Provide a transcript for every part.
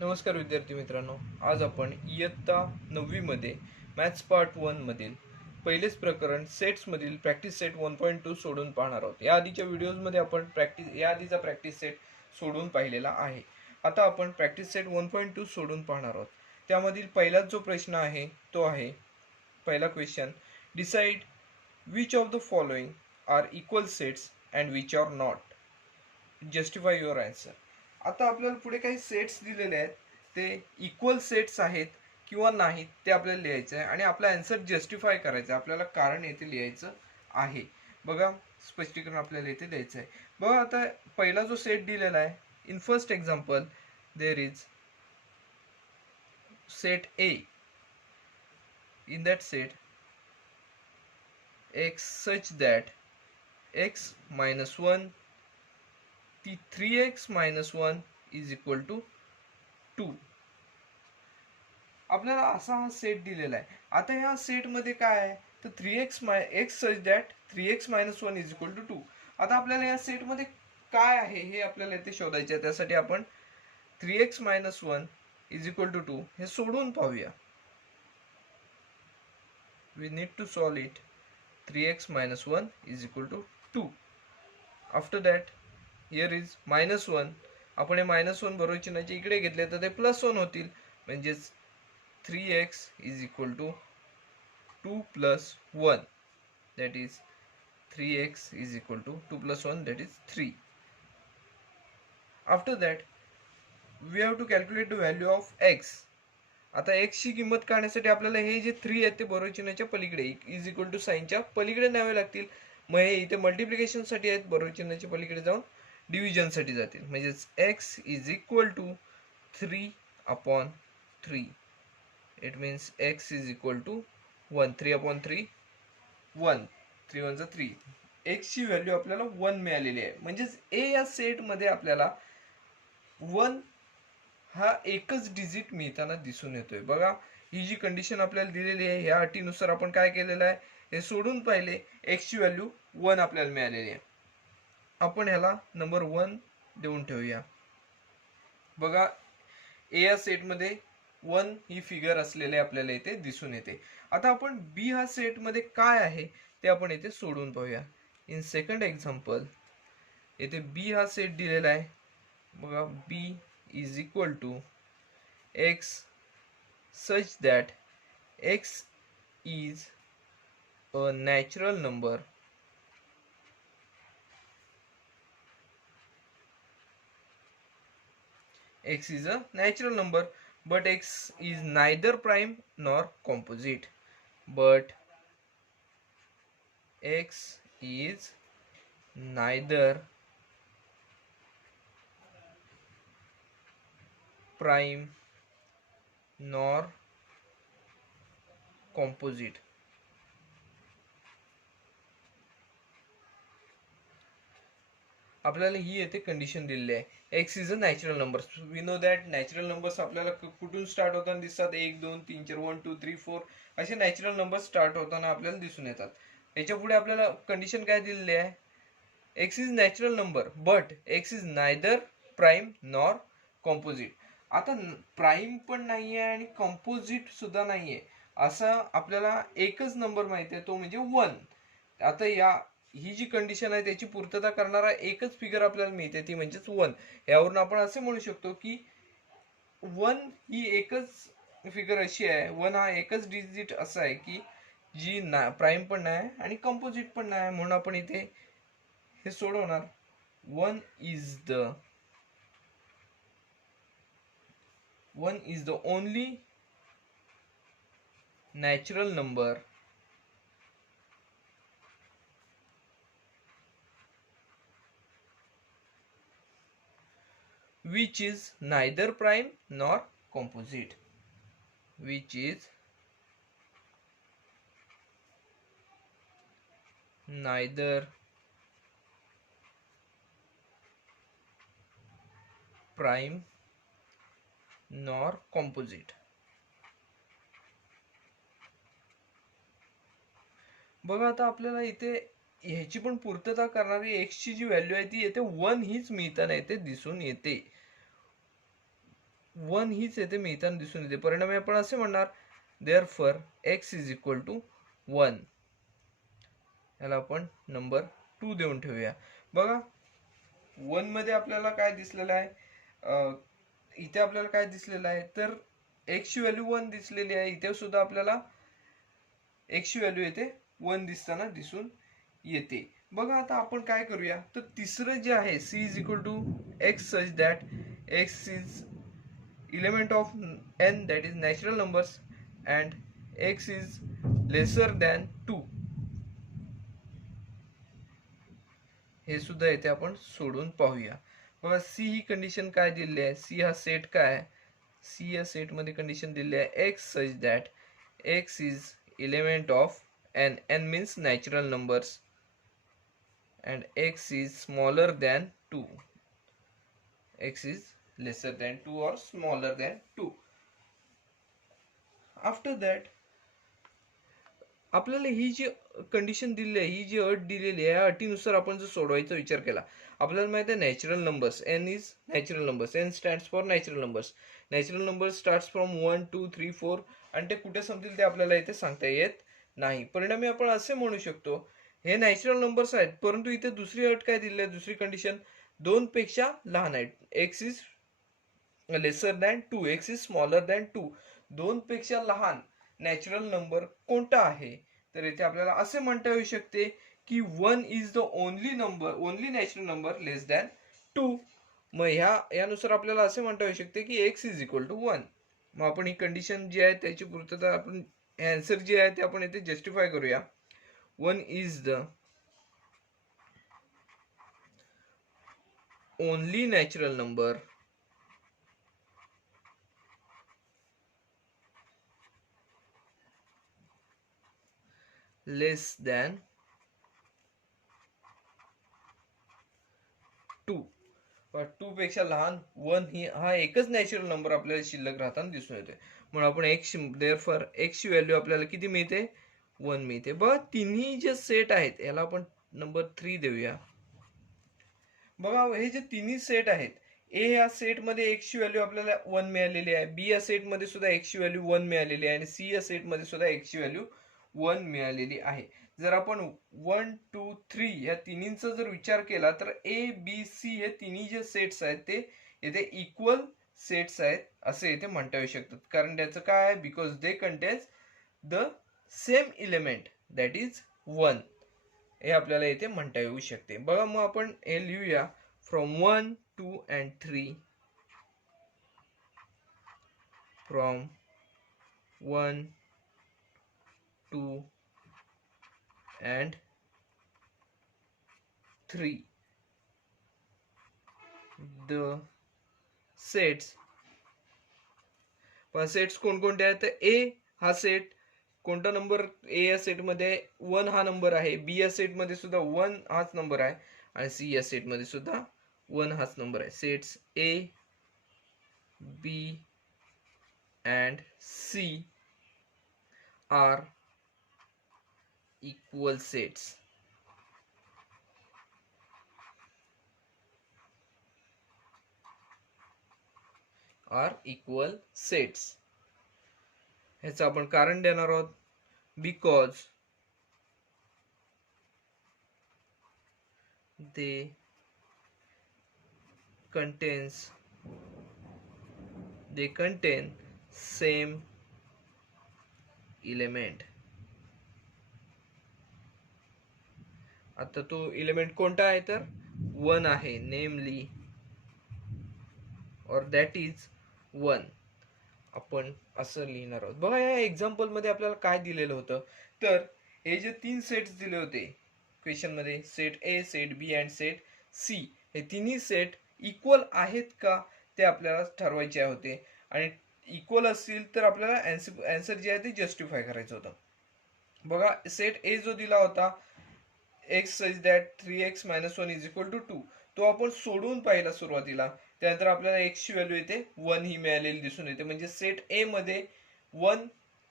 नमस्कार विद्यार्थी मित्रांनो, आज आपण इयत्ता 9वी मध्ये मॅथ्स पार्ट 1 मधील पहिलेच प्रकरण सेट्समधील प्रॅक्टिस सेट 1.2 सोडून पाहणार आहोत. या आधीच्या व्हिडिओजमध्ये आपण या आधीचा प्रॅक्टिस सेट सोडून पाहिलेला आहे. आता आपण प्रॅक्टिस सेट 1.2 सोडून पाहणार आहोत. त्यामधील पहिलाच जो प्रश्न आहे तो आहे पहिला question, decide which of the following are equal sets and which are not. Justify your answer. आता आपल्याला पुढे काही सेट्स दिलेले आहेत, ते इक्वल सेट्स आहेत किंवा नाहीत ते आपल्याला लिहायचं आहे आणि आपला आन्सर जस्टिफाय करायचं आहे. आपल्याला कारण येथे लिहायचं आहे. बघा, स्पष्टीकरण आपल्याला येथे द्यायचं आहे. बघा, आता पहिला जो सेट दिलेला आहे, in first example there is set A. In that set x such that x minus 1 ती 3x minus 1 is equal to 2. आपल्याला असा हा सेट दिलेला आहे. आता ह्या सेटमध्ये काय आहे तर 3x x such that 3x minus 1 is equal to 2. आता आपल्याला या सेटमध्ये काय आहे हे आपल्याला इथे शोधायचे आहे. त्यासाठी आपण 3x minus 1 is equal to 2 हे सोडवून पाहूया. we need to solve it. 3x minus 1 is equal to 2. After that here is minus 1. आपण हे मायनस 1 बरोबर चिन्हाचे इकडे घेतले तर ते प्लस 1 होतील. म्हणजेच 3x is equal to 2 plus 1. That is 3x is equal to 2 plus 1, that is 3. After that we have to calculate the value of x. आता x ची किंमत काढण्यासाठी आपल्याला हे जे 3 आहेत ते बरोबर चिन्हाच्या पलीकडे इज इक्वल टू साइनच्या पलीकडे न्यावे लागतील. मग हे इथे मल्टिप्लिकेशन साठी आहेत, बरोबर चिन्हाच्या पलीकडे जाऊन डिव्हिजन साठी जातील. म्हणजेच x is equal to 3 upon 3. It means x is equal to 1. 3 upon 3 1. 3 1 3. x ची व्हॅल्यू आपल्याला 1 मिळालेली आहे. म्हणजेच a या सेट मध्ये आपल्याला 1 हा एकच डिजिट मिळताना दिसून येतोय. बघा, ही जी कंडिशन आपल्याला दिलेली आहे या अटीनुसार आपण काय केलेलं आहे हे सोडून पाहिले. x ची व्हॅल्यू 1 आपल्याला मिळालेली आहे. आपण ह्याला नंबर 1 देऊन ठेवूया. बघा, ए या सेट मध्ये 1 ही फिगर असलेले आपल्याला इथे दिसून येते. आता आपण बी हा सेट मध्ये काय आहे ते आपण इथे सोडून पाहूया. इन सेकंड एक्झाम्पल इथे बी हा सेट दिलेला आहे. बघा, बी is equal to x such that x is a natural number x is a natural number but x is neither prime nor composite. But x is neither prime nor composite. आपल्याला ही येथे condition दिलेली आहे. x is a natural number. We know that natural numbers आपल्याला कुठून start होताना दिसतात. 1 2 3 4 1 2 3 4 असे natural number start होताना आपल्याला दिसून येतात. याच्या पुढे आपल्याला कंडिशन काय दिलेली आहे, x is natural number but x is neither prime nor composite. आता प्राइम पण नाहीये आणि कॉम्पोजिट सुद्धा नाहीये, असा आपल्याला एकच नंबर माहिती आहे, तो म्हणजे 1. आता ही जी कंडिशन आहे त्याची पूर्तता करणारा एकच फिगर आपल्याला मिळते, ती म्हणजेच 1. यावरून आपण असे म्हणू शकतो की 1 ही एकच फिगर अशी आहे, 1 हा एकच डिजिट असा आहे की जी प्राइम पण नाही आणि कंपोजिट पण नाही. म्हणून आपण इथे हे सोडवणार. 1 is the only natural number which is neither prime nor composite. Which is neither prime nor composite. बघा, आता आपल्याला इथे ह्याची पण पूर्तता करणारी x ची जी व्हॅल्यू आहे ती येते 1 हीच मिळताना येते दिसून येते. 1 हीच येथे मिळताना दिसून येते. परिणामी आपण असे म्हणणार therefore x is equal to 1. याला आपण नंबर 2 देऊन ठेवूया. बघा 1 मध्ये आपल्याला काय दिसलेलं आहे, इथे आपल्याला काय दिसलेलं आहे, तर x ची व्हॅल्यू 1 दिसलेली आहे. इथे सुद्धा आपल्याला x ची व्हॅल्यू येते 1 दिसताना दिसून येते. बघा आता आपण काय करूया, तर तिसरं जे आहे c is equal to x such that x is element of n, that is natural numbers, and x is lesser than 2. हे सुद्धा येथे आपण सोडून पाहूया. बघा सी ही कंडिशन काय दिलेली आहे, सी हा सेट काय आहे, सी या सेट मध्ये कंडिशन दिलेली आहे x such that x is element of n, n means natural numbers, and x is smaller than 2, x is lesser than 2 or smaller than 2. After that आपल्याला ही जी condition दिलेली आहे, ही जी अट दिलेली आहे, या अटीनुसार आपण जर सोडवायचा विचार केला, आपल्याला माहिती आहे natural numbers, n is natural numbers, n stands for natural numbers. Natural numbers starts from 1 2 3 4 आणि ते कुठे संपतील ते आपल्याला इथे सांगता येत नाही. परिणामी आपण असे म्हणू शकतो हे नॅचरल नंबर्स आहेत, परंतु इथे दुसरी अट काय दिली आहे, दुसरी कंडिशन 2 पेक्षा लहान आहेत. X is lesser than 2, x is smaller than 2. 2 पेक्षा लहान नॅचरल नंबर कोणता आहे, तर इथे आपल्याला असे म्हणता येऊ शकते की 1 is the only number, only natural number less than 2. मग यानुसार आपल्याला असे म्हणता येऊ शकते की x इज इक्वल टू 1. मग आपण ही कंडिशन जी आहे त्याची पूर्तता, आपण आन्सर जे आहे ते आपण इथे जस्टिफाय करूया. 1 is the only natural number less than 2. 2 पेक्षा लहान 1 ही हा एकच नॅचरल नंबर आपल्याला शिल्लक राहताना दिसून येते. म्हणून आपण x देअरफॉर x ची व्हॅल्यू आपल्याला किती मिळते, 1 मिळते. बघा तिन्ही जे सेट आहेत याला आपण नंबर 3 देऊया. बघा हे जे तिन्ही सेट आहेत, ए या सेट मध्ये x ची व्हॅल्यू आपल्याला 1 मिळालेली आहे, बी या सेट मध्ये सुद्धा x ची व्हॅल्यू 1 मिळालेली आहे, आणि सी या सेट मध्ये सुद्धा x ची व्हॅल्यू 1 मिळालेली आहे. जर आपण 1 2 3 या तिन्हींचा जर विचार केला तर ए बी सी हे तिन्ही जे सेट्स आहेत ते येथे इक्वल सेट्स आहेत असे येथे म्हणता येऊ शकतात. कारण त्याचं काय आहे, because they contains the same element that is 1, हे आपल्याला येथे म्हणता येऊ शकते. बघा मग आपण हे लिहूया, from 1 2 and 3, from 1 2 and 3 the sets. पण सेट्स कोणकोणते आहेत, ए हा सेट कोणता नंबर, ए या सेट मध्ये 1 हा नंबर आहे, बी या सेट मध्ये सुद्धा 1 हाच नंबर आहे, आणि सी या सेट मध्ये सुद्धा 1 हाच नंबर आहे. Sets A B and C are equal sets. Are equal sets. ह्याचं आपण कारण देणार आहोत, because they contain same element. आता तो एलिमेंट कोणता आहे, तर 1 आहे, नेमली और दॅट इज 1. आपण असं लिहिणार आहोत. बघा या एक्झाम्पल मध्ये आपल्याला काय दिलेलं होतं, तर हे जे 3 सेट्स दिले होते क्वेश्चन मध्ये, set A, set B and set C, हे तिन्ही सेट इक्वल आहेत का ते आपल्याला ठरवायचे होते, आणि इक्वल असतील तर आपल्याला आन्सर जे आहे ते जस्टिफाय करायचं होतं. बघा सेट ए जो दिला होता x such that 3x minus 1 is equal to 2, तो आपण सोडून पाहिला सुरुवातीला, त्यानंतर आपल्याला x ची व्हॅल्यू येते 1 ही मिळालेली दिसून येते, म्हणजे सेट ए मध्ये 1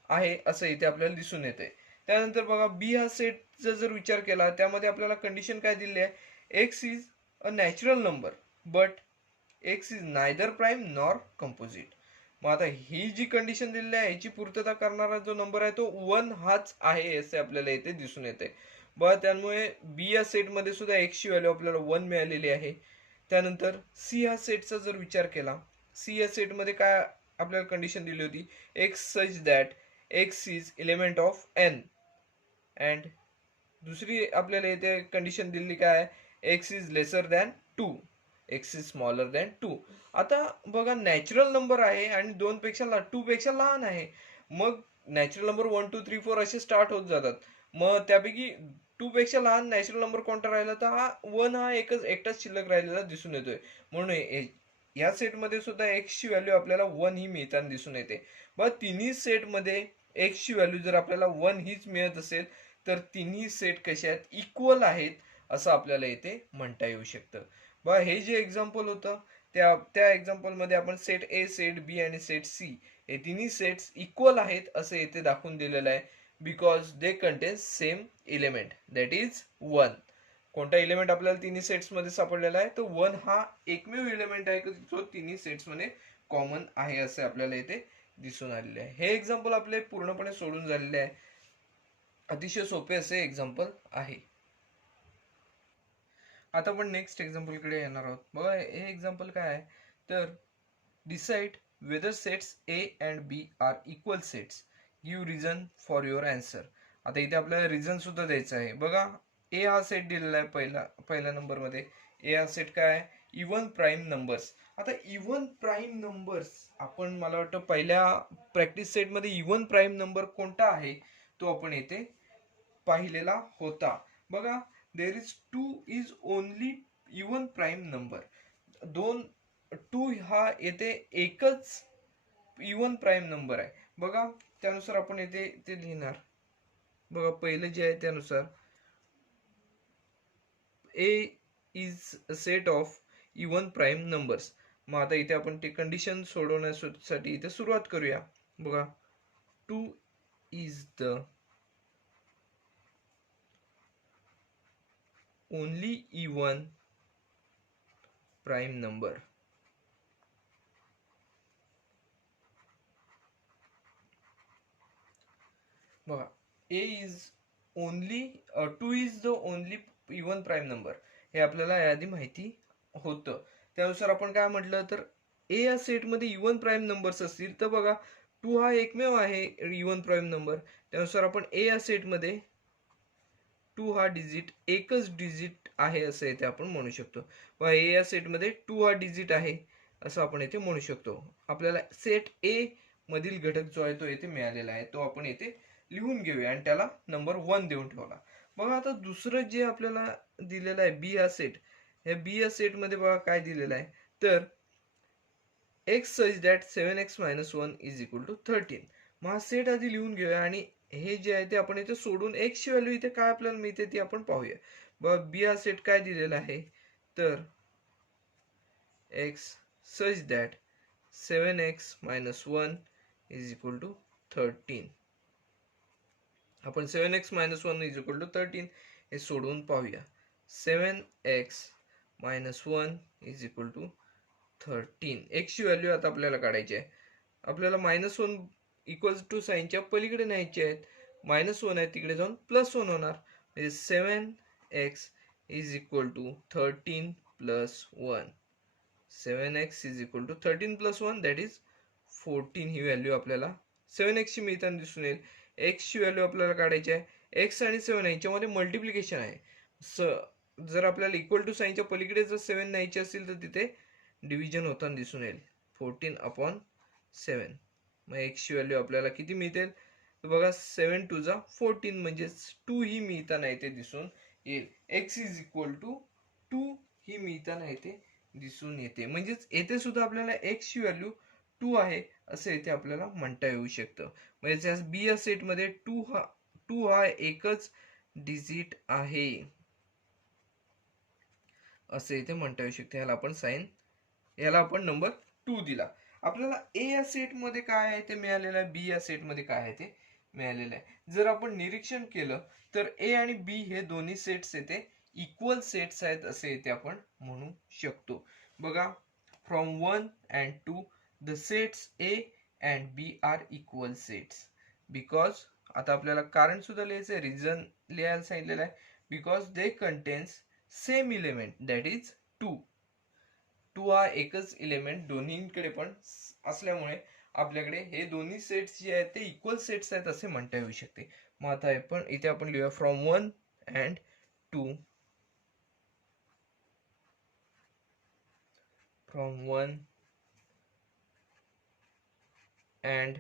आहे असं इथे आपल्याला दिसून येते. त्यानंतर बघा बी हा सेटचा जर विचार केला, त्यामध्ये आपल्याला कंडिशन काय दिली आहे, x is a natural number but x is neither prime nor composite. मग आता ही जी कंडिशन दिलेली आहे ह्याची पूर्तता करणारा जो नंबर आहे तो 1 हाच आहे असे आपल्याला इथे दिसून येते. बघा त्यामुळे बी या सेटमध्ये सुद्धा एक्स ची व्हॅल्यू आपल्याला 1 मिळालेली आहे. त्यानंतर सी या सेटचा जर विचार केला, सी या सेटमध्ये काय आपल्याला कंडिशन दिली होती, x such that x is element of n, and दुसरी आपल्याला इथे कंडिशन दिली काय, x is lesser than 2, x is smaller than 2. आता बघा नॅचरल नंबर आहे आणि 2 पेक्षा 2 पेक्षा लहान आहे, मग नॅचरल नंबर 1 2 3 4 असे स्टार्ट होत जातात. मग त्यापैकी 2 पेक्षा लहान नॅचरल नंबर कोणता राहिला, तर हा 1 हा एकटाच शिल्लक राहिलेला दिसून येतोय. म्हणून या सेटमध्ये सुद्धा एक्स ची व्हॅल्यू आपल्याला 1 ही मिळताना दिसून येते. बघा तिन्ही सेटमध्ये एक्स ची व्हॅल्यू जर आपल्याला 1 हीच मिळत असेल तर तिन्ही सेट कशा आहेत, इक्वल आहेत असं आपल्याला इथे म्हणता येऊ शकतं. बघा हे जे एक्झाम्पल होतं त्या त्या एक्झाम्पल मध्ये आपण सेट ए, सेट बी आणि सेट सी हे तिन्ही सेट्स इक्वल आहेत असं इथे दाखवून दिलेलं आहे, because they contain same element that is 1. कोणता एलिमेंट आपल्याला तिन्ही सेट्स मध्ये सापडलेला आहे, तर 1 हा एकमेव एलिमेंट आहे जो तिन्ही सेट्स मध्ये कॉमन आहे असे आपल्याला इथे दिसून आलेले आहे. हे एक्झाम्पल आपले पूर्णपणे सोडून झालेले आहे. अतिशय सोपे असे एक्झाम्पल आहे. आता आपण नेक्स्ट एक्झाम्पल कडे येणार आहोत. बघा हे एक्झाम्पल काय आहे, तर decide whether sets A and B are equal sets, give reason for your answer. आता इथे आपल्याला रिझन सुद्धा द्यायचं आहे. बघा ए हा सेट दिलेला आहे पहिल्या नंबर मध्ये. ए हा सेट काय आहे, इवन प्राईम नंबर्स. आता इवन प्राईम नंबर्स आपण मला वाटतं पहिल्या प्रॅक्टिस सेट मध्ये इवन प्राईम नंबर कोणता आहे तो आपण इथे पाहिलेला होता. बघा there is 2 is only even prime number. 2 हा येथे एकच इवन प्राईम नंबर आहे. बघा त्यानुसार आपण येथे ते लिहिणार. बघा पहिलं जे आहे त्यानुसार A is a set of even prime numbers. मग आता इथे आपण ते कंडिशन सोडवण्यासाठी इथे सुरुवात करूया. बघा 2 is the only even prime number. बघा a is only 2 is the only even prime number हे आपल्याला याआधी माहिती होतं. त्यानुसार आपण काय म्हटलं, तर ए या सेट मध्ये इवन प्राईम नंबर्स असतील तर बघा 2 हा एकमेव आहे इवन प्राईम नंबर. त्यानुसार आपण ए या सेट मध्ये 2 हा डिजिट एकच डिजिट आहे असं इथे आपण म्हणू शकतो. व ए या सेट मध्ये 2 हा डिजिट आहे असं आपण इथे म्हणू शकतो. आपल्याला सेट ए मधील घटक जो आहे तो इथे मिळालेला आहे, तो आपण इथे लिहून घेऊया आणि त्याला नंबर 1 देऊन ठेवला. बघा आता दुसरं जे आपल्याला दिलेलं आहे बी हा सेट, या बी या सेट मध्ये बघा काय दिलेलं आहे, तर x such that 7x-1 is equal to 13. मग हा सेट आधी लिहून घेऊया आणि हे जे आहे ते आपण इथे सोडून एक्स ची व्हॅल्यू इथे काय आपल्याला मिळते ती आपण पाहूया. बघा बी हा सेट काय दिलेला आहे, तर x such that 7x-1 is equal to 13. आपण 7x-1 इज इक्वल टू 13 हे सोडवून पाहूया. 7x-1 is equal to 13. X ची व्हॅल्यू आता आपल्याला काढायची आहे. आपल्याला -1 इक्वल टू साईनच्या पलीकडे न्यायचे आहेत. -1 आहे तिकडे जाऊन +1 होणार, म्हणजे 7x is equal to 13 plus 1. 7x is equal to 13 plus 1 that is 14 ही व्हॅल्यू आपल्याला 7x ची मिळताना दिसून येईल. एक्स ची व्हॅल्यू आपल्याला काढायची आहे. एक्स आणि 7 याच्यामध्ये मल्टिप्लिकेशन आहे. जर आपल्याला इक्वल टू साईनच्या पलीकडे जर 7 न्यायचे असेल तर तिथे डिव्हिजन होताना दिसून येईल, 14/7. मग एक्स ची व्हॅल्यू आपल्याला किती मिळते, तर बघा 7 2 जा 14 म्हणजेच 2 ही मिळताना इथे दिसून येईल. एक्स इज इक्वल टू 2 ही मिळताना इथे दिसून येते. म्हणजेच येथे सुद्धा आपल्याला एक्स ची व्हॅल्यू 2 आहे असं इथे आपल्याला म्हणता येऊ शकतं. म्हणजे बी या सेट मध्ये 2 हा एकच डिजिट आहे असं इथे म्हणता येऊ शकते. याला आपण नंबर 2 दिला. आपल्याला ए या सेट मध्ये काय आहे ते मिळालेलं आहे, बी या सेट मध्ये काय आहे ते मिळालेलं आहे. जर आपण निरीक्षण केलं तर ए आणि बी हे दोन्ही सेट्स येते इक्वल सेट्स आहेत असे इथे आपण म्हणू शकतो. बघा from 1 and 2 the sets A and B are equal sets. Because आता आपल्याला कारण सुद्धा लिहायचं आहे, रिझन लिहायला सांगितलेलं आहे. Because they contains same element that is 2. 2 हा एकच इलेमेंट दोन्हीकडे पण असल्यामुळे आपल्याकडे हे दोन्ही सेट्स जे आहेत ते इक्वल सेट्स आहेत असे म्हणता येऊ शकते. मग आता इथे आपण लिहूया from 1 and 2. From 1 and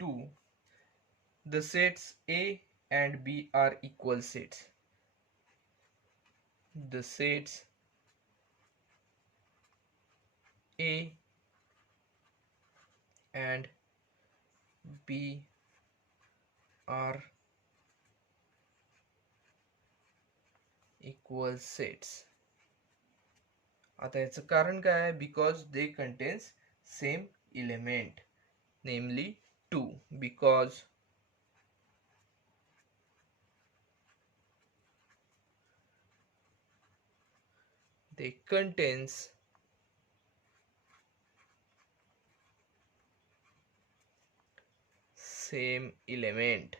2 the sets A and B are equal sets. The sets A and B are equal sets. आता याचं कारण काय आहे? Because they contains same element namely 2. Because they contains same element.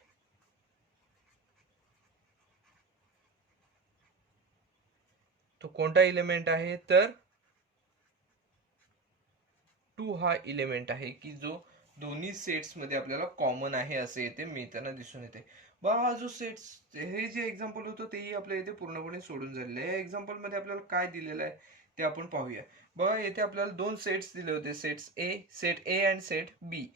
तो कोणता element आहे तर 2 हा इलेमेंट आहे की जो दोन्ही सेट्स मध्ये आपल्याला कॉमन आहे असे येते मिळताना दिसून येते. हा जो सेट्स हे जे एक्झाम्पल होतं तेही आपल्या इथे पूर्णपणे सोडून झालेलं आहे. या एक्झाम्पल मध्ये आपल्याला काय दिलेलं आहे ते आपण पाहूया. बघा येथे आपल्याला दोन सेट्स दिले होते, सेट ए अँड सेट बी.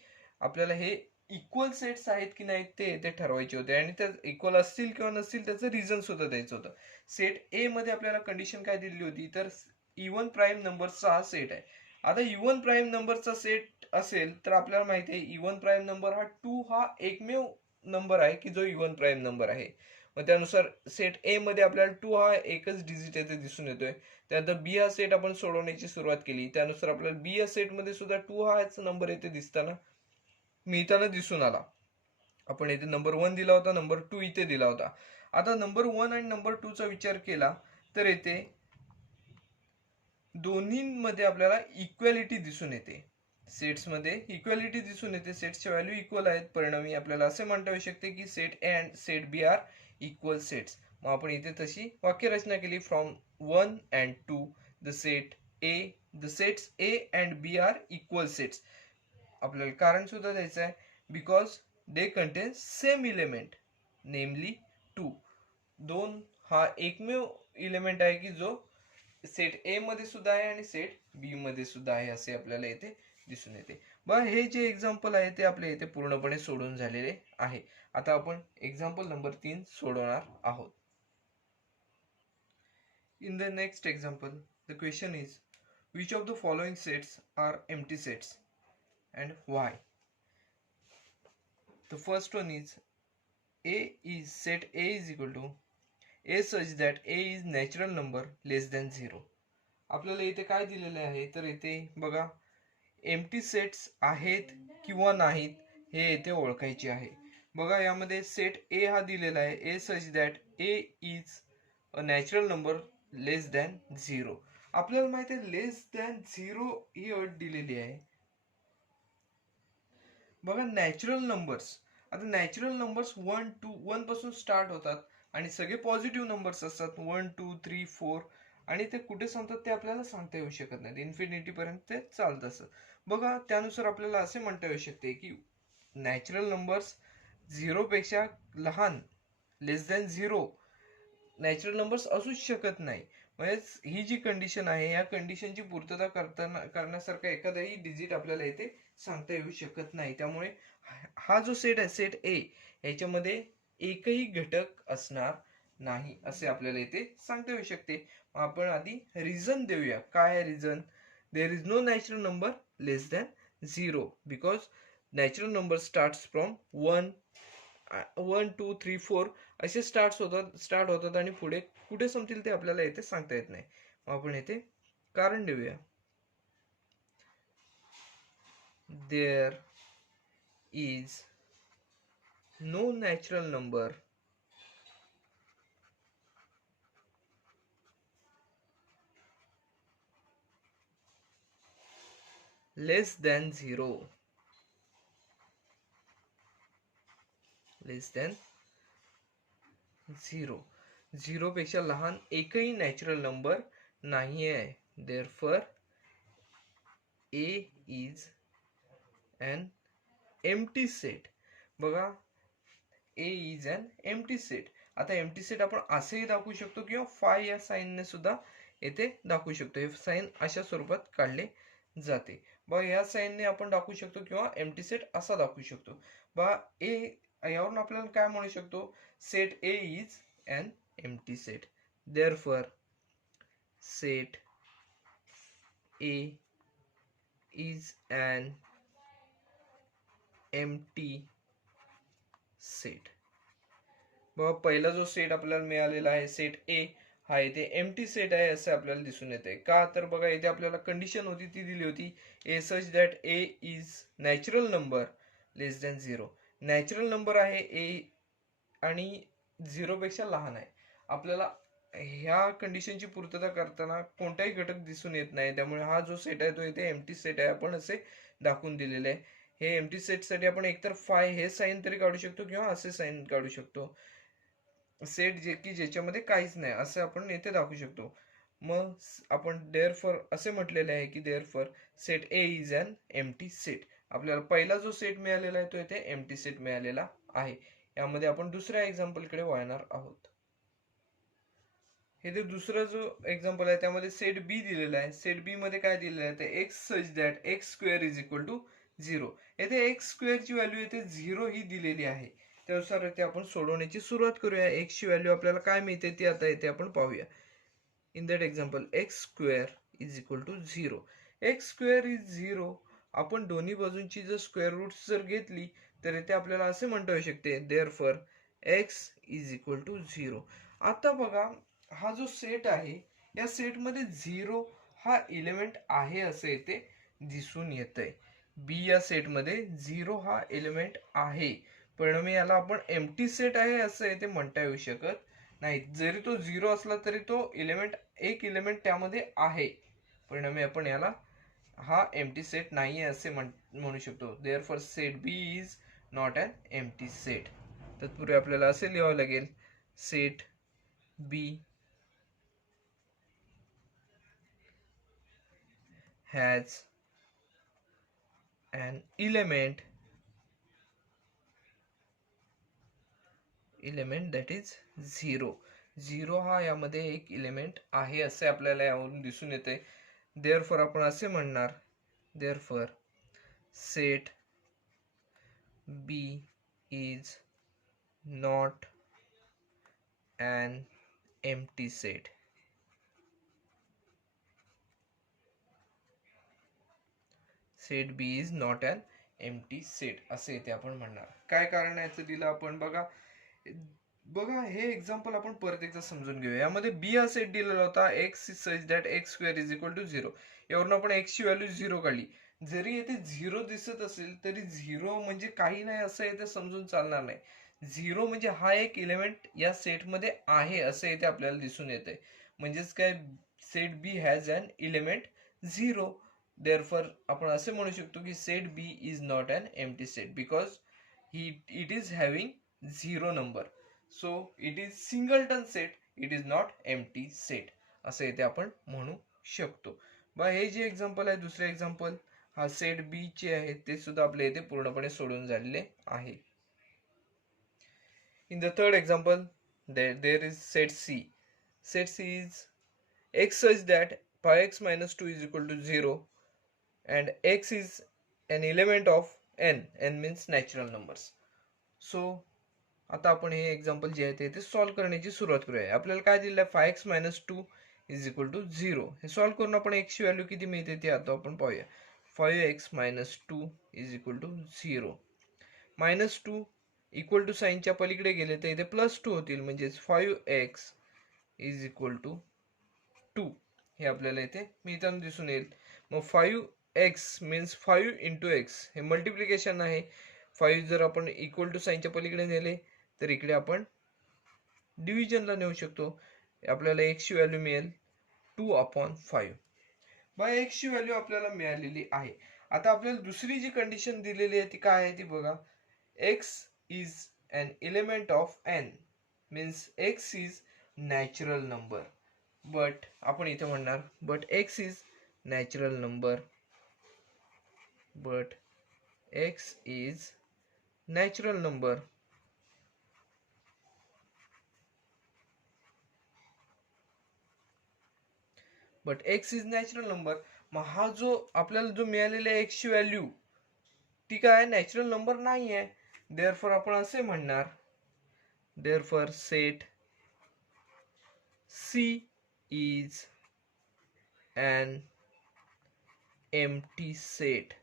आपल्याला हे इक्वल सेट्स आहेत की नाही ते ठरवायचे होते आणि ते इक्वल असतील किंवा नसतील त्याचं रिझन सुद्धा द्यायचं होतं. सेट ए मध्ये आपल्याला कंडिशन काय दिली होती तर इवन प्राईम नंबरचा हा सेट आहे. आता इवन प्राईम नंबरचा सेट असेल तर आपल्याला माहिती आहे इवन प्राईम नंबर हा 2 हा एकमेव नंबर आहे की जो इवन प्राईम नंबर आहे. मग त्यानुसार सेट ए मध्ये आपल्याला 2 हा एकच डिजिट येथे दिसून येतोय. त्यानंतर बी हा सेट आपण सोडवण्याची सुरुवात केली, त्यानुसार आपल्याला बी या सेट मध्ये सुद्धा 2 हाच नंबर येथे मिळताना दिसून आला. आपण येथे नंबर 1 दिला होता, नंबर 2 इथे दिला होता. आता नंबर 1 आणि नंबर 2 चा विचार केला तर येथे दोन्हीमध्ये आपल्याला इक्वॅलिटी दिसून येते. सेट्समध्ये इक्वॅलिटी दिसून येते, सेट्सच्या व्हॅल्यू इक्वल आहेत. परिणामी आपल्याला असे म्हणता येऊ शकते की set A and set B are equal sets. मग आपण इथे तशी वाक्यरचना केली from 1 and 2 the sets A and B are equal sets. आपल्याला कारण सुद्धा द्यायचं आहे because they contain same element namely 2. 2 हा एकमेव इलेमेंट आहे की जो सेट ए मध्ये सुद्धा आहे आणि सेट बी मध्ये सुद्धा आहे असे आपल्याला इथे दिसून येते. बघा हे जे एक्झाम्पल आहे ते आपल्या इथे पूर्णपणे सोडून झालेले आहे. आता आपण एक्झाम्पल नंबर 3 सोडवणार आहोत. In the next example, the question is which of the following sets are empty sets and why? The first one is set A is equal to A such that A is natural number less than 0. आपल्याला इथे काय दिलेले आहे तर इथे बघा empty sets आहेत किंवा नाहीत हे इथे ओळखायचे आहे. बघा यामध्ये सेट ए हा दिलेला आहे, A such that A is a natural number less than 0. आपल्याला माहिती आहे लेस दॅन 0 ही अट दिलेली आहे. बघा नॅचरल नंबर्स, आता नॅचरल नंबर्स 1 पासून स्टार्ट होतात आणि सगळे पॉझिटिव्ह नंबर्स असतात 1 2 3 4 आणि ते कुठे संपतात ते आपल्याला सांगता येऊ शकत नाही, इन्फिनिटी पर्यंत ते चालत असत. बघा त्यानुसार आपल्याला असे म्हणता येऊ शकते की नॅचरल नंबर्स 0 पेक्षा लहान लेस दॅन 0 नॅचरल नंबर्स असूच शकत नाही. म्हणजे ही जी कंडिशन आहे या कंडिशनची पूर्तता करण्यासारखा एखादाही डिजिट आपल्याला इथे सांगता येऊ शकत नाही. त्यामुळे हा जो सेट आहे सेट ए याच्यामध्ये एकही घटक असणार नाही असे आपल्याला इथे सांगता येऊ शकते. आपण आधी रिझन देऊया. काय reason? There is no natural number less than 0 because natural number starts from 1 2 3 4 असे स्टार्ट होतात आणि पुढे कुठे संपतील ते आपल्याला इथे सांगता येत नाही. आपण इथे कारण देऊया. There is no natural number less than 0, less than 0, 0 पेक्षा लहान एकही नॅचरल नंबर नाही आहे. Therefore A is an empty set. बघा, A is an empty set. आता एम्प्टी सेट आपण असेही दाखवू शकतो किंवा फाय या साइनने सुद्धा येथे दाखवू शकतो. हे साइन अशा स्वरूपात काढले जाते. बघा, या साइनने आपण दाखवू शकतो किंवा एम्प्टी सेट असा दाखवू शकतो. बघा, ए यावरून आपल्याला काय म्हणू शकतो, set A is an empty set. Therefore set A is an empty set. बघा, पहिला जो सेट आपल्याला मिळालेला आहे सेट ए हा इथे एम्प्टी सेट आहे असं आपल्याला दिसून येते. का तर बघा, इथे आपल्याला कंडिशन होती ती दिली होती A such that A is natural number less than 0. Natural number आहे ए आणि 0 पेक्षा लहान आहे. आपल्याला ह्या कंडिशनची पूर्तता करताना कोणताही घटक दिसून येत नाही, त्यामुळे हा जो सेट आहे तो इथे एम्प्टी सेट आहे आपण असे दाखवून दिलेले आहे. हे एम्प्टी सेट साठी आपण एकतर फाय हे साइन तरी काढू शकतो किंवा असे साइन काढू शकतो. सेट जे की ज्याच्यामध्ये काहीच नाही असं आपण येथे दाखवू शकतो. मग आपण देअरफॉर असे म्हटलेले आहे की therefore set A is an empty set. आपल्याला पहिला जो सेट मिळालेला आहे तो इथे एम्प्टी सेट मिळालेला आहे. यामध्ये आपण दुसऱ्या एक्झाम्पल कडे वळणार आहोत. हे दुसरा जो एक्झाम्पल आहे त्यामध्ये सेट बी दिलेला आहे. सेट बी मध्ये काय दिलेलं आहे, ते x such that x square is equal to 0. येथे एक्स स्क्वेअरची व्हॅल्यू येथे 0 ही दिलेली आहे. त्यानुसार इथे आपण सोडवण्याची सुरुवात करूया. एक्स ची व्हॅल्यू आपल्याला काय मिळते ती आता इथे आपण पाहूया. In that example x square is equal to 0. X square is 0. आपण दोन्ही बाजूंची जर स्क्वेअर रूट जर घेतली तर इथे आपल्याला असे म्हणता येऊ शकते therefore x is equal to 0. आता बघा, हा जो सेट आहे या सेटमध्ये 0 हा एलिमेंट आहे असं येथे दिसून येतंय. बी या सेटमध्ये 0 हा एलिमेंट आहे, परिणामी याला आपण एम्प्टी सेट आहे असं येथे म्हणता येऊ शकत नाही. जरी तो 0 असला तरी तो एक एलिमेंट त्यामध्ये आहे, परिणामी आपण याला हा एम्प्टी सेट नाहीये असे म्हणू शकतो. Therefore set B is not an empty set. तत्पूर्वी आपल्याला असे लिहावं लागेल set B has an element that is 0. 0 हा यामध्ये एक एलिमेंट आहे असे आपल्याला यावरून दिसून येते. देअरफॉर आपण असे म्हणणार therefore set B is not an empty set. Set B is not an empty set असे इथे आपण म्हणणार. काय कारण आहे याचं दिलं आपण बघा. बघा, हे एक्झाम्पल आपण परत एकदा समजून घेऊया. यामध्ये बी हा सेट दिलेला होता x such that x square is equal to 0. यावरून आपण एक्स ची व्हॅल्यू 0 काढली. जरी येथे 0 दिसत असेल तरी 0 म्हणजे काही नाही असं इथे समजून चालणार नाही. 0 म्हणजे हा एक एलिमेंट या सेटमध्ये आहे असं इथे आपल्याला दिसून येते. म्हणजेच काय, set B has an element 0. Therefore आपण असे म्हणू शकतो की set B is not an empty set because it is having 0 number. So it is singleton set, it is not empty set असं इथे आपण म्हणू शकतो. बा, हे जे एक्झाम्पल आहे दुसरे एक्झाम्पल हा सेट बी चे आहे ते सुद्धा आपल्या इथे पूर्णपणे सोडून झालेले आहे. In the third example there is set C. Set C is x such that pi x minus 2 is equal to 0 and x is an element of n. n means natural numbers. So आता आपण हे example जे आहे ते solve करण्याची सुरुवात करूया. आपल्याला काय दिलं आहे, 5x minus 2 is equal to 0. हे सॉल्व्ह करून आपण x ची व्हॅल्यू किती मिळते ते आता आपण पाहूया. 5x minus 2 is equal to 0. Minus 2 equal to साईनच्या पलीकडे गेले तर इथे प्लस 2 होतील, म्हणजेच 5x is equal to 2 हे आपल्याला इथे मिळताना दिसून येईल. मग 5x मीन्स 5 इंटू एक्स हे मल्टिप्लिकेशन आहे. 5 जर आपण इक्वल टू साईनच्या पलीकडे नेले तर इकडे आपण डिव्हिजनला नेऊ शकतो. आपल्याला x ची व्हॅल्यू मिळेल 2/5. बाय x ची व्हॅल्यू आपल्याला मिळालेली आहे. आता आपल्याला दुसरी जी कंडिशन दिलेली आहे ती काय आहे ती बघा. x is an element of n means x is natural number. But आपण इथे म्हणणार but x is natural number, but x is natural number. But x is natural number. मग हा जो आपल्याला जो मिळालेला x ची व्हॅल्यू ती काय नॅचरल नंबर नाही आहे. देअरफॉर आपण असे म्हणणार, therefore set C is an empty set.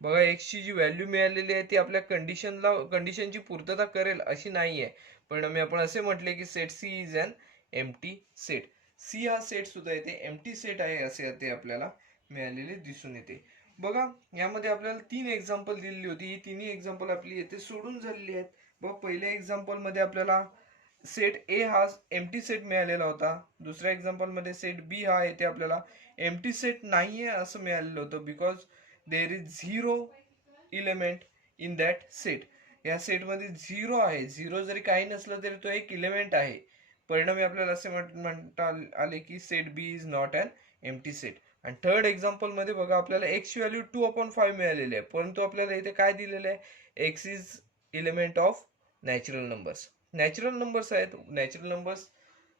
बघा x ची जी व्हॅल्यू मिळालेली आहे ती आपल्या कंडिशनची पूर्तता करेल अशी नाही आहे. परिणामी आपण असे म्हटले की set C is an empty set. C हा सेट सुद्धा येते एम्प्टी सेट आहे असे ते आपल्याला मिळालेले दिसून येते. बघा यामध्ये आपल्याला 3 एक्झाम्पल दिलेली होती. ही तिन्ही एक्झाम्पल आपली येथे सोडून झालेली आहेत. बघा पहिल्या एक्झाम्पल मध्ये आपल्याला सेट ए हा एम्प्टी सेट मिळालेला होता. दुसऱ्या एक्झाम्पल मध्ये सेट बी हा येथे आपल्याला एम्प्टी सेट नाहीये असं मिळालेलं होतं, because there is 0 element in that set. या सेटमध्ये 0 आहे. 0 जरी काही नसलं तरी तो एक इलेमेंट आहे. परिणामी आपल्याला असे म्हणता आले की set B is not an empty set. आणि थर्ड एक्झाम्पल मध्ये बघा आपल्याला एक्स ची व्हॅल्यू 2/5 मिळालेली आहे, परंतु आपल्याला इथे काय दिलेलं आहे, x is element of natural numbers. Natural numbers आहेत. नॅचरल नंबर्स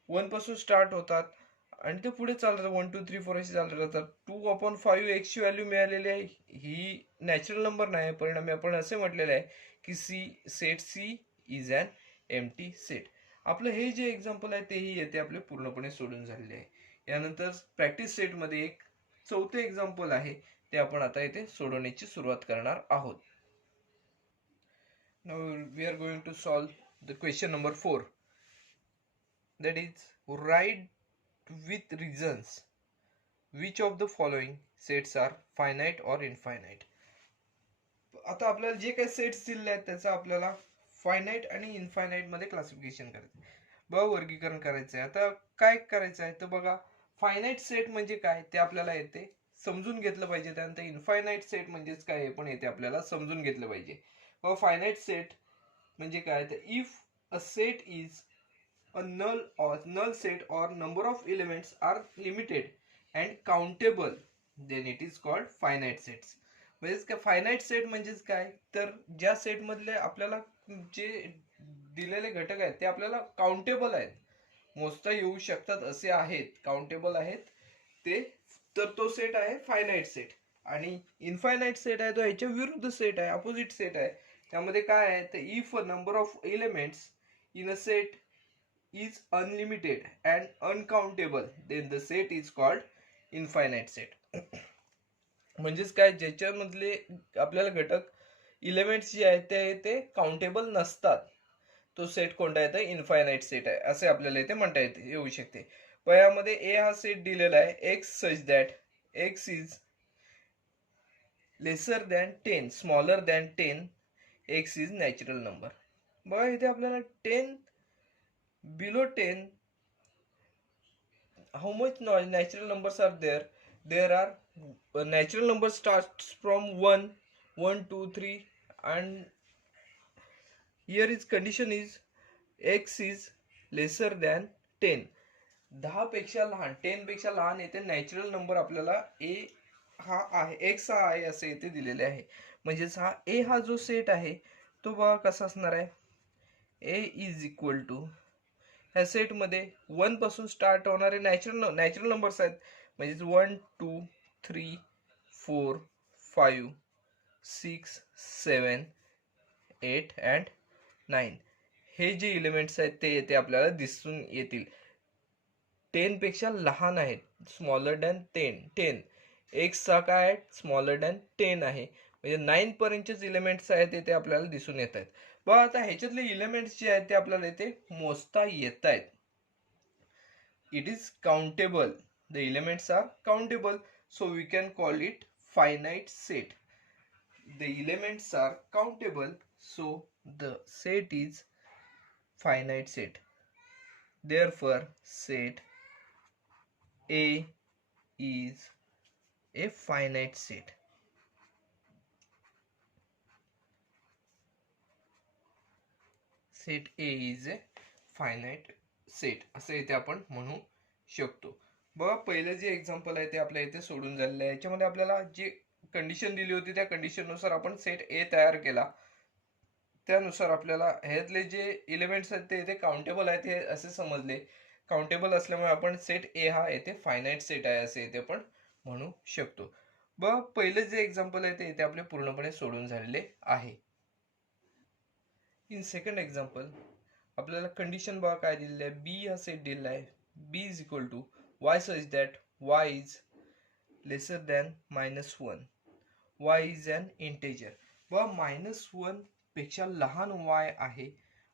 1 पासून स्टार्ट होतात आणि ते पुढे चालतात 1 2 3 4 असे चालत राहतात. 2/5 एक्स ची व्हॅल्यू मिळालेली आहे, ही नॅचरल नंबर नाही. परिणामी आपण असे म्हटलेले आहे की set C is an empty set. आपलं हे जे एक्झाम्पल आहे तेही येते आपले पूर्णपणे सोडून झालेले आहे. यानंतर प्रॅक्टिस सेट मध्ये एक चौथे एक्झाम्पल आहे ते आपण आता इथे सोडवण्याची सुरुवात करणार आहोत. Now we are going to solve the question number 4, that is write with reasons which of the following sets are finite or infinite. आता आपल्याला जे काही सेट्स दिलेले आहेत त्याचं आपल्याला फायनाईट आणि इनफायनाईट मध्ये क्लासिफिकेशन करायचं आहे. बघा वर्गीकरण करायचं आहे. आता काय करायचं आहे तर बघा फायनाईट सेट म्हणजे काय ते आपल्याला येते समजून घेतलं पाहिजे. त्यानंतर इनफायनाईट सेट म्हणजेच काय हे पण येते आपल्याला समजून घेतलं पाहिजे. बघा फायनाईट सेट म्हणजे काय तर if a set is a null set or number of elements are limited and countable, then it is called finite sets. म्हणजे काय फायनाईट सेट म्हणजेच काय तर ज्या सेट मधले आपल्याला जे दिलेले घटक आहेत ते आपल्याला काउंटेबल आहेत, मोजता येऊ शकतात असे आहेत, काउंटेबल आहेत ते, तर तो सेट आहे फायनाईट सेट. आणि इनफायनाईट सेट आहे तो ह्याच्या विरुद्ध सेट आहे, अपोजिट सेट आहे. त्यामध्ये काय आहे तर if a number of elements in a set is unlimited and uncountable, then the set is called infinite set. म्हणजेच काय ज्याच्यामधले आपल्याला घटक इलेमेंट्स जे आहेत ते काउंटेबल नसतात तो सेट कोणता आहे तर इनफायनाईट सेट आहे असे आपल्याला इथे म्हणता येऊ शकते. पण यामध्ये ए हा सेट दिलेला आहे x such that x is lesser than 10 smaller than 10, x is natural number. बघा इथे आपल्याला 10 below 10 how much natural numbers are there. There are natural number starts from 1 1 2 3 and here is condition is x is lesser than 10. 10 पेक्षा लहान 10 पेक्षा लहान येते natural number आपल्याला ए हा आहे एक्स हा आहे असे इथे दिलेले आहे. म्हणजेच हा ए हा जो सेट आहे तो बघा कसा असणार आहे, ए इज इक्वल टू ह्या सेट मध्ये 1 पासून स्टार्ट होणारे नॅचरल नंबर्स आहेत. म्हणजे 1 2 3 4 5 6 7 8 and 9 हे जे एलिमेंट्स आहेत ते येते आपल्याला दिसून येतील. 10 पेक्षा लहान आहेत, स्मॉलर दॅन 10. एक्स चा काय आहे स्मॉलर दॅन 10 आहे. म्हणजे 9 पर्यंतचेच एलिमेंट्स आहेत ते आपल्याला दिसून येत आहेत. बघा आता ह्याच्यातले एलिमेंट्स जे आहेत ते आपल्याला इथे मोजता येत आहेत. It is countable, the elements are countable, so we can call it finite set. The elements are countable, so the set is finite set. Therefore set A is a finite set. Set A is a finite set असं इथे आपण म्हणू शकतो. बघा पहिलं जे example आहे ते आपल्या इथे सोडून झालेलं आहे. याच्यामध्ये आपल्याला जी कंडिशन दिली होती त्या कंडिशन नुसार आपण सेट ए तयार केला. त्यानुसार आपल्याला ह्यातले जे एलिमेंट्स आहेत ते इथे काउंटेबल आहेत हे असे समजले. काउंटेबल असल्यामुळे आपण सेट ए हा येथे फायनाईट सेट आहे असे इथे आपण म्हणू शकतो. बघा पहिलं जे एक्झाम्पल आहे ते इथे आपले पूर्णपणे सोडून झालेले आहे. इन सेकंड एक्झाम्पल आपल्याला कंडिशन बघा काय दिलेलं आहे. बी हा सेट दिलेला आहे. B is equal to Y such that Y is lesser than -1. Y is an integer. बघा -1 पेक्षा लहान वाय आहे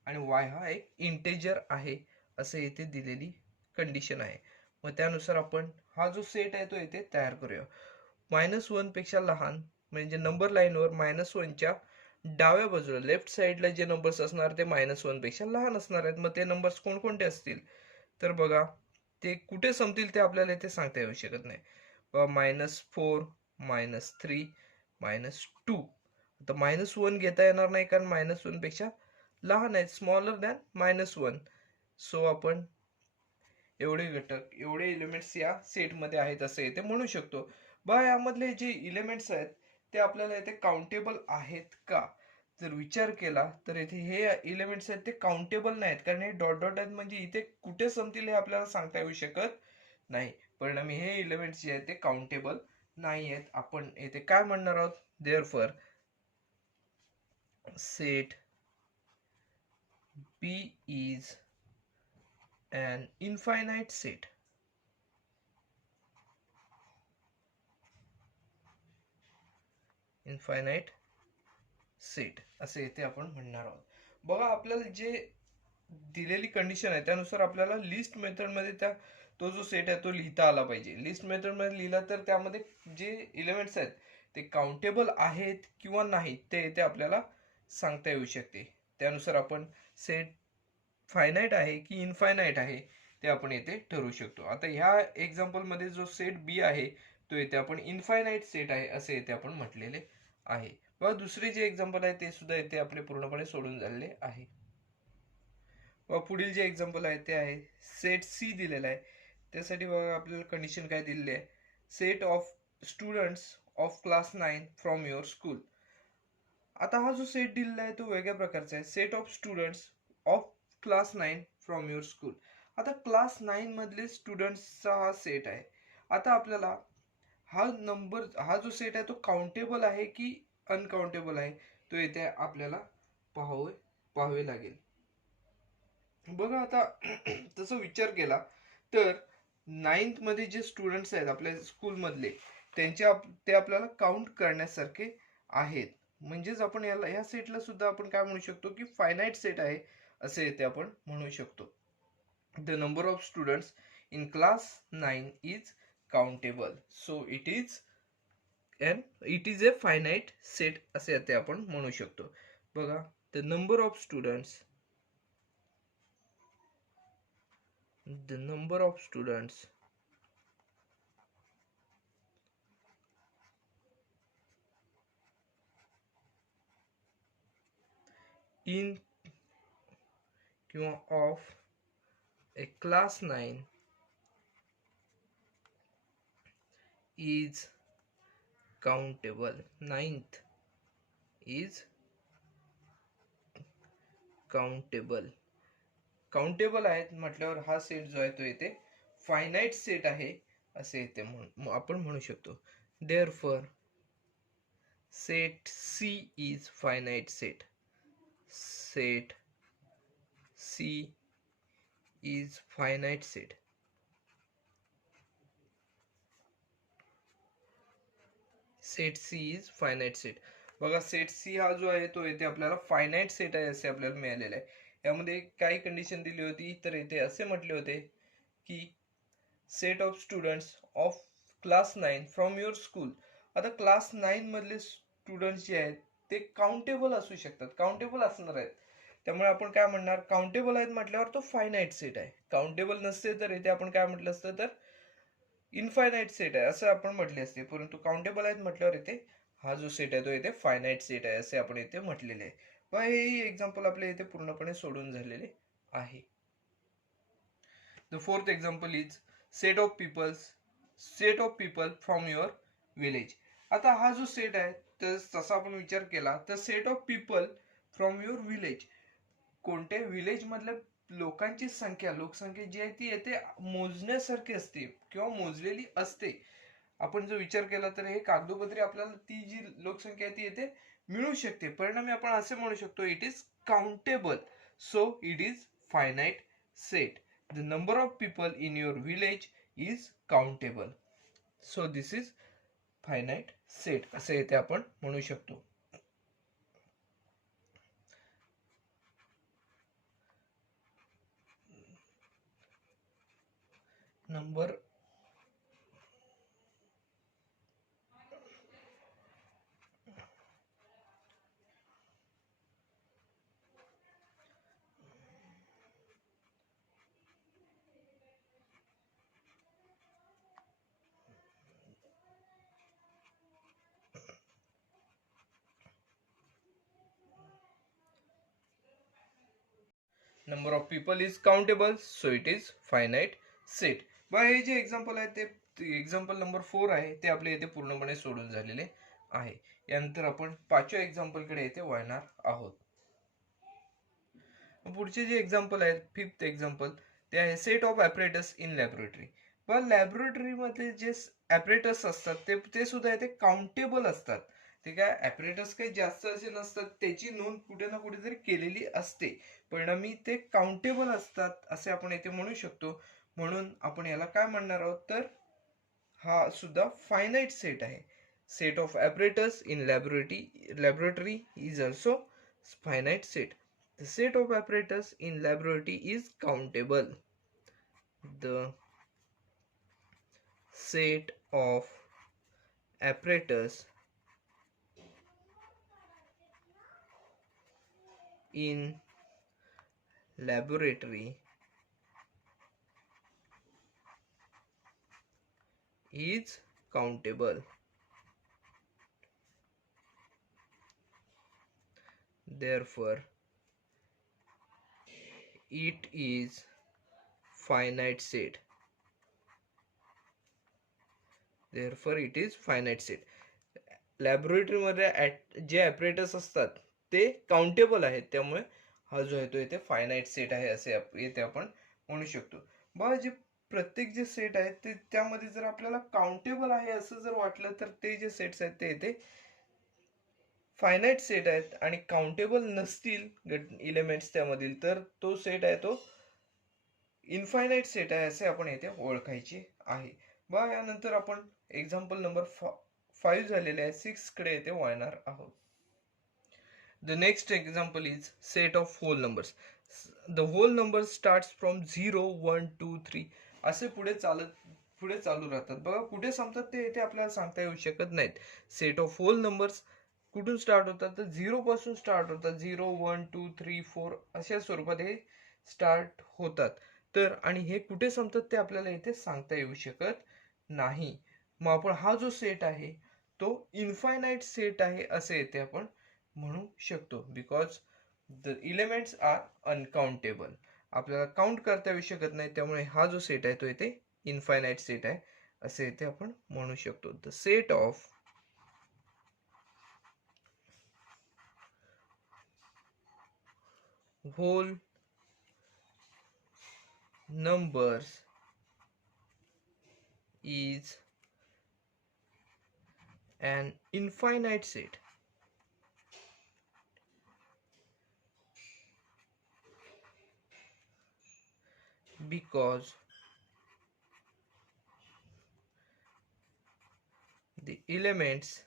आणि वाय हा एक इंटेजर आहे असं इथे दिलेली कंडिशन आहे. मग त्यानुसार आपण हा जो सेट आहे तो इथे तयार करूया. -1 पेक्षा लहान म्हणजे नंबर लाईनवर -1च्या डाव्या बाजूला लेफ्ट साईडला जे नंबर्स असणार ते -1 पेक्षा लहान असणार आहेत. मग ते नंबर्स कोणकोणते असतील तर बघा ते कुठे संपतील ते आपल्याला इथे सांगता येऊ शकत नाही. -4, -3, -2. आता -1 घेता येणार नाही कारण -1 पेक्षा लहान आहे, स्मॉलर दॅन -1. सो आपण एवढे घटक एवढे एलिमेंट्स या सेटमध्ये आहेत असं इथे म्हणू शकतो. बघा यामधले जे एलिमेंट्स आहेत ते आपल्याला इथे काउंटेबल आहेत का जर विचार केला तर इथे हे एलिमेंट्स आहेत ते काउंटेबल नाहीत कारण हे डॉट डॉट आहेत म्हणजे इथे कुठे संपतील हे आपल्याला सांगता येऊ शकत नाही. परिणामी हे एलिमेंट्स जे आहेत ते काउंटेबल नाही आहेत. आपण इथे काय म्हणणार आहोत, therefore set B is an infinite set. Infinite set असे इथे आपण म्हणणार आहोत. बघा आपल्याला जे दिलेली कंडिशन आहे त्यानुसार आपल्याला लिस्ट मेथड मध्ये त्या तो जो सेट आहे तो लिहिता आला पाहिजे. लिस्ट मेथड मध्ये लिहिला तर त्यामध्ये जे एलिमेंट्स आहेत ते काउंटेबल आहेत किंवा नाही ते इथे आपल्याला सांगता येऊ शकते. त्यानुसार आपण सेट फायनाईट आहे की इनफायनाईट आहे ते आपण येथे ठरवू शकतो. आता ह्या एक्झाम्पल मध्ये जो सेट बी आहे तो येथे आपण इनफायनाईट सेट आहे असे येथे आपण म्हटलेले आहे. व दुसरे जे एक्झाम्पल आहे ते सुद्धा येथे आपले पूर्णपणे सोडून झालेले आहे. व पुढील जे एक्झाम्पल आहे ते आहे सेट सी दिलेला आहे. त्यासाठी बघा आपल्याला कंडिशन काय दिलेली आहे, set of students of class 9 from your school. आता हा जो सेट दिलेला आहे तो वेगळ्या प्रकारचा आहे. Set of students of class 9 from your school. आता क्लास 9 मधले स्टुडंट्सचा हा सेट आहे. आता आपल्याला हा जो सेट आहे तो काउंटेबल आहे की अनकाउंटेबल आहे तो येथे आपल्याला पाहावे लागेल. बघा आता तसं विचार केला तर 9th मध्ये जे स्टुडंट्स आहेत आपल्या स्कूल मधले ते आपल्याला काउंट करण्यासारखे आहेत. म्हणजेच आपण या सेटला सुद्धा आपण काय म्हणू शकतो की फायनाईट सेट आहे असे इथे आपण म्हणू शकतो. The number of students in class 9 is countable, so it is a finite set असे इथे आपण म्हणू शकतो. बघा the number of students in किंवा of a class 9 is countable. 9th is countable. Countable आहेत म्हटल्यावर हा सेट जो आहे तो इथे फायनाईट सेट आहे असे इथे आपण म्हणू शकतो. Therefore set C is finite set. Set C is finite set. Set C is finite set. बघा सेट सी हा जो आहे तो येथे आपल्याला फायनाईट सेट आहे असे आपल्याला मिळालेलं आहे. यामध्ये काही कंडिशन दिली होती तर इथे असे म्हटले होते की set of students of class 9 from your school. आता क्लास 9 मधले स्टुडंट्स जे आहेत ते काउंटेबल असू शकतात, काउंटेबल असणार आहेत. त्यामुळे आपण काय म्हणणार, काउंटेबल आहेत म्हटल्यावर तो फायनाईट सेट आहे. काउंटेबल नसते तर इथे आपण काय म्हटलं असतं तर इनफायनाईट सेट आहे असं आपण म्हटले असते, परंतु काउंटेबल आहेत म्हटल्यावर इथे हा जो सेट आहे तो इथे फायनाईट सेट आहे असे आपण इथे म्हटलेले आहे. पण हेही एक्झाम्पल आपल्या इथे पूर्णपणे सोडून झालेले आहे. The fourth example is set of people from your village. आता हा जो सेट आहे तर तसा आपण विचार केला तर set of people from your village, कोणत्या विलेज मधल्या लोकांची संख्या, लोकसंख्या जी आहे ती येथे मोजण्यासारखी असते किंवा मोजलेली असते. आपण जो विचार केला तर हे कागदोपत्री आपल्याला ती जी लोकसंख्या आहे ती येथे मिळू शकते. परिणामी आपण असे म्हणू शकतो it is countable, so it is finite set. The number of people in your village is countable, so this is finite set असे येथे आपण म्हणू शकतो. Number number of people is countable, so it is finite set. बघा हे जे example आहे ते एक्झाम्पल नंबर 4 आहे ते आपल्या इथे पूर्णपणे सोडून झालेले आहे. यानंतर आपण पाचव्या एक्झाम्पल कडे इथे वळणार आहोत. पुढचे जे एक्झाम्पल आहे फिफ्थ एक्झाम्पल ते आहे set of apparatus in laboratory. पण लॅबोरेटरीमध्ये जे ॲपरेटस असतात ते सुद्धा इथे काउंटेबल असतात. ते काय ॲपरेटस काही जास्त असे नसतात, त्याची नोंद कुठे ना कुठेतरी केलेली असते, परिणामी ते काउंटेबल असतात असे आपण इथे म्हणू शकतो. म्हणून आपण याला काय म्हणणार आहोत तर हा सुद्धा फायनाईट सेट आहे. Set of apparatus in laboratory is also finite set. The set of apparatus in laboratory is countable. The set of apparatus in laboratory is countable. Therefore, it is finite set. Therefore, it is finite set. लॅबोरेटरीमध्ये जे apparatus असतात ते countable आहेत, त्यामुळे हा जो आहे तो इथे फायनाईट सेट आहे असे इथे आपण म्हणू शकतो. बघा जे प्रत्येक जे सेट आहेत ते त्यामध्ये जर आपल्याला काउंटेबल आहे असं जर वाटलं तर ते जे सेट्स आहेत ते इथे फायनाईट सेट आहेत, आणि काउंटेबल नसतील इलेमेंट्स त्यामधील तर तो सेट आहे तो इनफायनाईट सेट आहे असे आपण इथे ओळखायचे आहे. बघा यानंतर आपण एक्झाम्पल नंबर 5 झालेले आहे, 6 कडे इथे वळणार आहोत. The next example is set of whole numbers. The whole number starts from 0, 1, 2, 3 असे पुढे चालू राहतात. बघा कुठे संपतात ते इथे आपल्याला सांगता येऊ शकत नाहीत. सेट ऑफ होल नंबर्स कुठून स्टार्ट होतात तर 0 पासून स्टार्ट होतात. 0, 1, 2, 3, 4 अशा स्वरूपात हे स्टार्ट होतात. तर आणि हे कुठे संपतात ते आपल्याला इथे सांगता येऊ शकत नाही. मग आपण हा जो सेट आहे तो इनफायनाईट सेट आहे असे येथे आपण म्हणू शकतो, because the elements are uncountable. आपल्याला काउंट करता येऊ शकत नाही, त्यामुळे हा जो सेट आहे तो इथे इनफायनाईट सेट आहे असे इथे आपण म्हणू शकतो. The set of whole numbers is an infinite set because the elements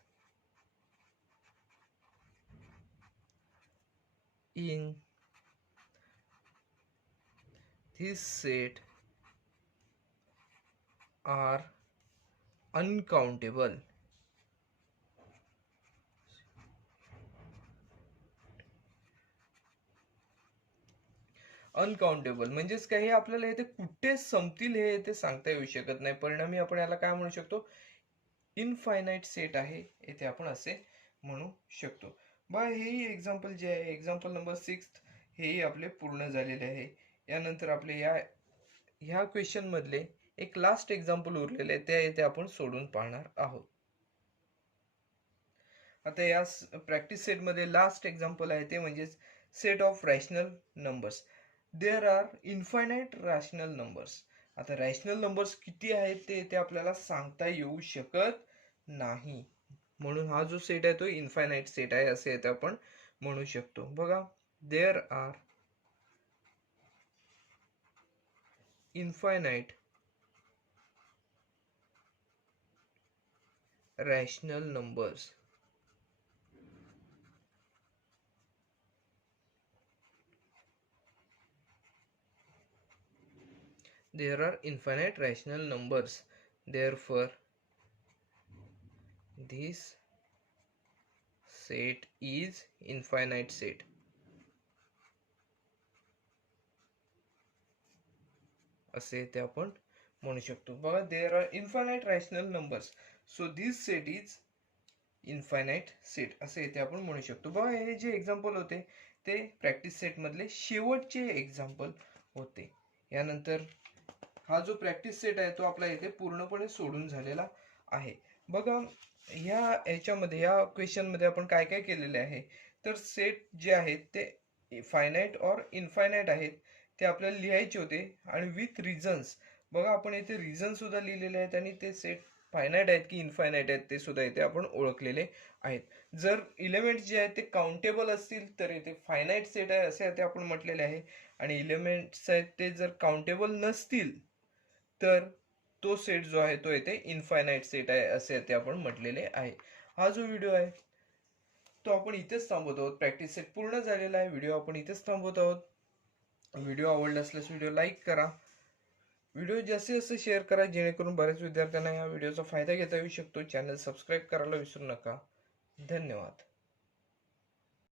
in this set are uncountable. Uncountable म्हणजेच काही आपल्याला इथे कुठे संपतील हे इथे सांगता येऊ शकत नाही. परिणामी आपण याला काय म्हणू शकतो, इनफायनाईट सेट आहे येथे आपण असे म्हणू शकतो. बघा हेही एक्झाम्पल जे आहे एक्झाम्पल नंबर 6 हेही आपले पूर्ण झालेले आहे. यानंतर आपले ह्या क्वेश्चन मधले एक लास्ट एक्झाम्पल उरलेले आहे ते इथे आपण सोडून पाहणार आहोत. आता या प्रॅक्टिस सेट मध्ये लास्ट एक्झाम्पल आहे ते म्हणजेच set of rational numbers. There are infinite rational numbers. आता रॅशनल नंबर्स किती आहेत ते इथे आपल्याला सांगता येऊ शकत नाही, म्हणून हा जो सेट आहे तो इन्फायनाईट सेट आहे असे इथे आपण म्हणू शकतो. बघा there are infinite rational numbers. There are infinite rational numbers. Therefore, this set is infinite set. असे ते आपण म्हणू शकतो. बघा there are infinite rational numbers, so this set is infinite set असे इथे आपण म्हणू शकतो. बघा हे जे एक्झाम्पल होते ते प्रॅक्टिस सेट मधले शेवटचे एक्झाम्पल होते. यानंतर हा जो प्रॅक्टिस सेट आहे तो आपला इथे पूर्णपणे सोडून झालेला आहे. बघा याच्यामध्ये या क्वेश्चन मध्ये आपण काय काय केलेले आहे, तर सेट जे आहेत ते फायनाईट और इनफायनाईट आहेत ते आपल्याला लिहायचे होते आणि विथ रिझन्स. बघा आपण इथे रिझन सुद्धा लिहिलेले आहेत आणि ते सेट फायनाईट आहेत की इनफायनाईट आहेत ते सुद्धा इथे आपण ओळखलेले आहेत. जर इलेमेंट जे आहेत ते काउंटेबल असतील तर इथे फायनाईट सेट आहे असे इथे आपण म्हटलेले आहे, आणि इलेमेंट्स आहेत ते जर काउंटेबल नसतील तर तो सेट जो आहे तो येथे इनफायनाईट सेट आहे असे ते आपण म्हटलेले आहे. हा जो व्हिडिओ आहे तो आपण इथेच थांबवत आहोत. प्रॅक्टिस सेट पूर्ण झालेला आहे. व्हिडिओ आपण इथेच थांबवत आहोत. व्हिडिओ आवडला असल्यास व्हिडिओ लाईक करा, व्हिडिओ जास्तीत जास्त शेअर करा जेणेकरून बऱ्याच विद्यार्थ्यांना या व्हिडिओचा फायदा घेता येऊ शकतो. चॅनल सबस्क्राईब करायला विसरू नका. धन्यवाद.